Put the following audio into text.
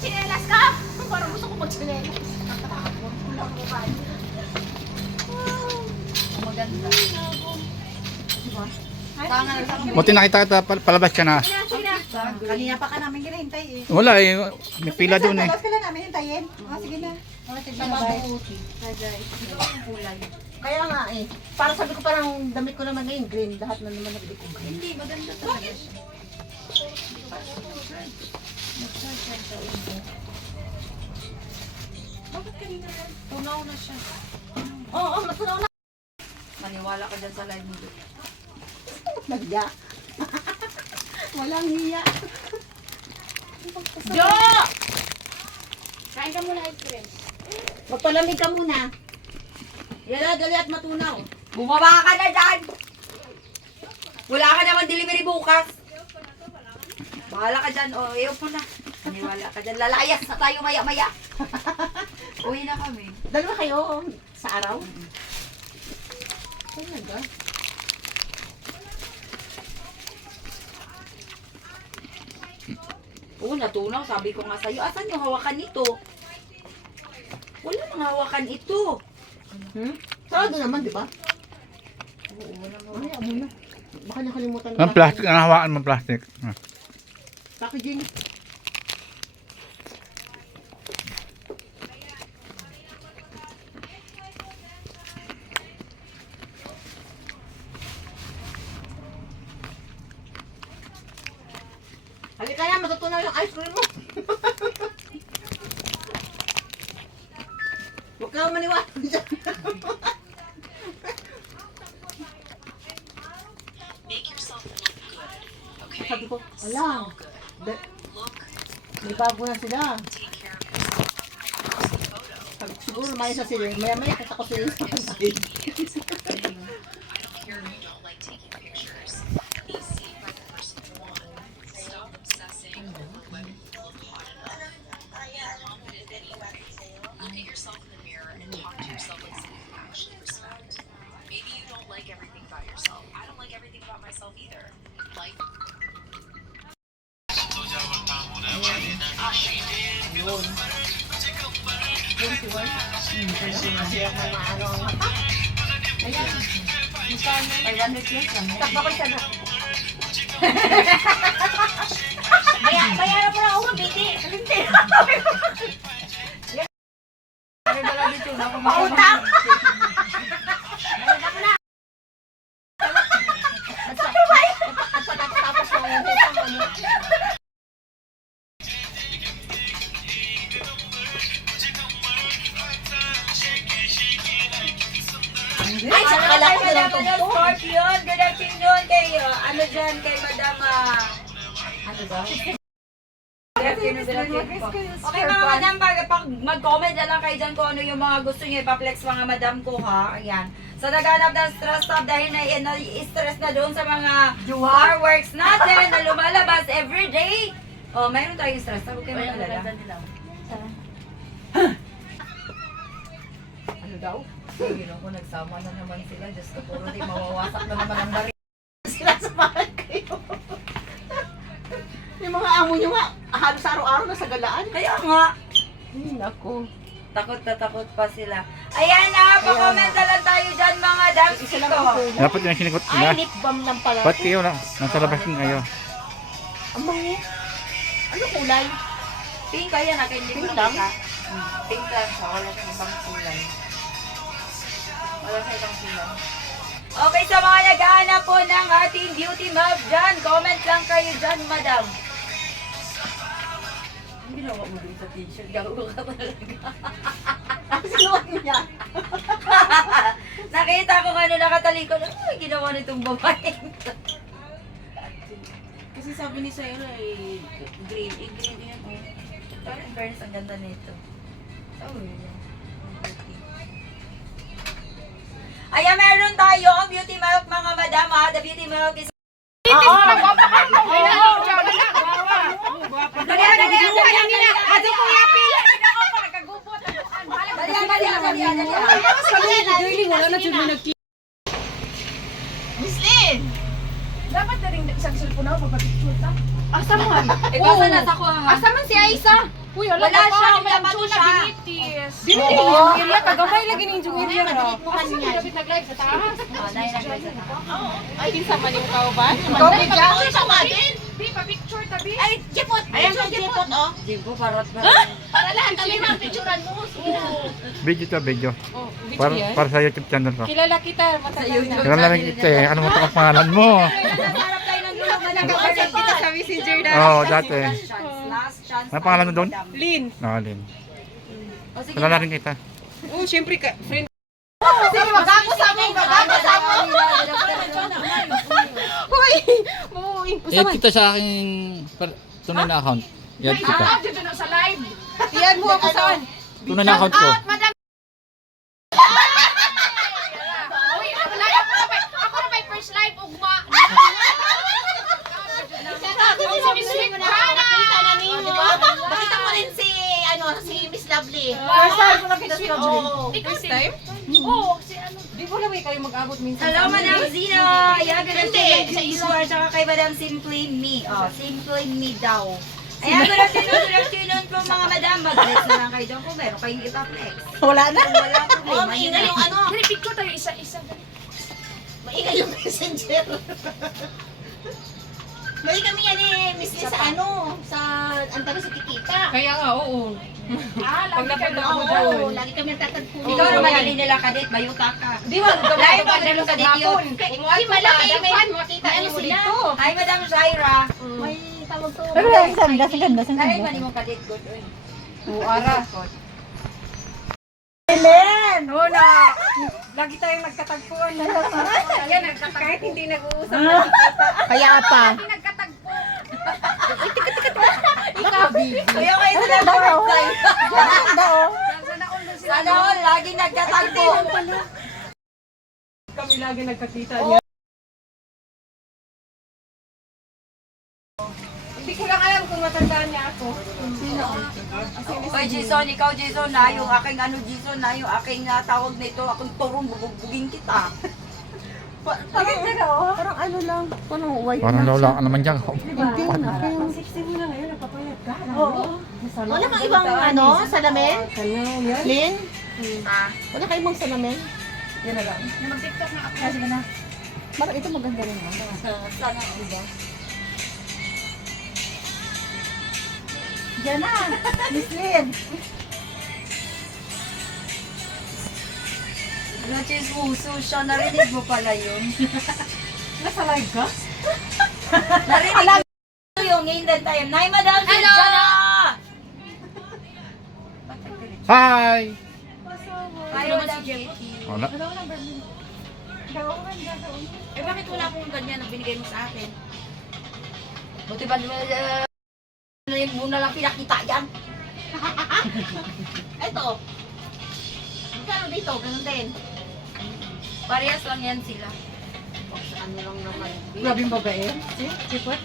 Chinelas ka? Parang gusto ko mag-chinelas. Kulang mo ba? Maganda. Diba? Buti nakita kita, palabas ka na. Kanina pa ka namin hinahintay eh. Wala eh, may pila doon eh. Tapos ka lang namin hintayin. Sige na. Kaya nga eh. Para sabi ko parang damit ko naman ngayon green. Lahat na naman nabili ko. Hindi, maganda talaga siya. Bakit kanina yan? Tunaw na siya. Oo, matunaw na. Maniwala ka dyan sa live mo. Nagya. Walang hiya. Jo! Kain ka muna ice cream. Magpalamig ka muna. Yan na, dali at matunaw. Bumaba ka na dyan! Wala ka naman delivery bukas. Bahala ka dyan. O, ayaw po na. Maniwala ka dyan. Lalayas na tayo maya-maya. Uwi na kami. Dalawa kayo sa araw? Talaga? Oo, natunaw. Sabi ko nga sa'yo, asan yung hawakan nito? Wala nang hawakan ito. Sarado naman, di ba? Oo, wala mo. Ay, amo na. Baka nakalimutan Ang plastic, ang hawakan mo plastic. Packaging. Halika na, matutunaw yung ice cream mo. Huwag ka maniwala dyan. Sabi ko, wala. May bago na sila. Sabi ko, siguro may isa sila. Maya-maya kita ko sila sa kanay. Bayaran mo na ako, Biti. Pautang! Ay, sakala ko na lang ito. Scorpion, good afternoon kay, ano dyan, kay Madam, ano ba? Good afternoon, good afternoon po. Okay mga madam, pag mag-comment na lang kayo dyan kung ano yung mga gusto nyo ipaplex mga madam ko ha. Ayan. Sa naghanap ng stress stop dahil na-stress na doon sa mga fireworks natin na lumalabas everyday. Oh, mayroon tayong stress stop. Huwag kayo mag-alala. Ano daw? Gino ko, nagsama na naman sila. Diyos ko, puro di mawawasak na naman ang bari. Sila sa bahay kayo. Yung mga amo nyo nga, halos araw-araw na sa galaan. Kaya nga. Nako. Takot na takot pa sila. Ayan na, pa-comment na lang tayo dyan mga dams Isa dito. lang ang puno. Dapat yung sinikot Ay, nila. lip balm lang pala. Ba't kayo na? Nasa labas din kayo. Ang bango. Ano kulay? Pink kaya na, kay Pink lang? Pink lang siya, wala siyang ibang kulay. Wala siyang ibang kulay. Okay, sa mga naghahanap po ng ating beauty map dyan, comment lang kayo dyan, madam. Ang ginawa mo dun sa t-shirt, gago ka talaga. Ang sinuot niya. Nakita ko nga nung nakatalikod, ano yung ginawa nitong babae? Kasi sabi ni Sarah ay green. Green yan. Pero in fairness, ang ganda nito. Oh, yeah. Ayan, meron tayo ang beauty milk mga madam ha. The beauty milk is... Oo. Mislin! Dapat na rin isang cellphone ako magpapicture ta. Asa man? Ikaw sa nasa ko ha. Asa man si Aisa? Wala siya, wala to siya. Dili yung area kagamay lagi ning yung area ra. Nag-live sa taas. Ay kinsa man yung kauban? Ay, Jepot! Ayan ka, Jepot, oh. Jimbo, parot ba? Para lahat kami mag-picturean mo. Video to, video. Oh, Para, video yan. para sa YouTube channel ko. Kilala kita, matagal na. Kilala lang kita eh. Ano mo ito ang pangalan mo? Harap tayo ng lulo. Nagkabasan kita sa Messenger na. Oo, dati. Last chance. Ano pangalan mo doon? Lin. Alin. O sige. Kilala rin kita. Oh, syempre ka. Friend. Sige, magkako sa mo, magkako sa mo. Hoy! Muuin po Eh, kita sa aking tunay na account. Yan kita. Iyan mo ako saan? Tunay na account ko. Ako na may first live ugma. Nakita mo rin si, si Miss Lovely. First time ko nakita si Rodri. First time? Oo, si ano. Di ba lang kayo mag-abot minsan? Hello, Madam Zina! Ayan, good afternoon sa iyo at saka kay Madam Simply Me. Oh, Simply Me daw. Ayan, good afternoon po mga madam. Mag-flex na lang kayo dyan kung meron kayong ipa-flex. Wala na. Kung wala Oh, problema maingay yung yun. Dali, picture tayo isa-isa. maingay yung messenger. Mali kami yan eh, Miss Lee, sa antara sa Kikita. Kaya nga, oo. Lagi ka na. Oo, lagi kami natatagpo. Ikaw naman hindi nila kadit, bayuta ka. Di ba? Live pag nalo kadit yun. Ay, malaki, may makita ano niyo sila? dito. Hi, Madam Zaira. May tawag to. Dahil man mo kadit good. Uy. Uara. Helen! Hola! Lagi tayong nagkatagpuan na. Yan, kahit hindi nag-uusap na Kaya pa. Nagkatagpo. ikaw, baby. Kuya kayo sila board side. Sana all na sila. Sana all, lagi nagkatagpo. Kami lagi nagkakita niya. Hindi ko lang alam kung matandaan niya ako. Oy, Jason, ikaw, Jason, na yung aking Jason, na yung aking tawag na ito, akong turong bubugbugin kita. Parang ano lang, parang white Parang lola ka naman dyan. Ang sexy mo na ngayon, napapayat ka. Oo. Wala kang ibang salamin? Yan. Lin? Wala kang ibang salamin? Yan na lang. Mag-tiktok na ako. Sige na. Parang ito maganda rin. Sana, diba? Diyan na. Miss Lin. Ano, chismuso siya, narinig mo pala yun. Nasa live ka? Narinig mo yung in that time. Nay, Madam Hello! Jana! Hi! Hi, Madam Jetty. Wala. Eh, bakit wala akong ganyan na binigay mo sa akin? Buti ba, yung muna lang pinakita yan. Ito. Magkano dito? Ganun din. Parehas lang yan sila. Ano lang naman. Grabe yung babae. See? Sipot?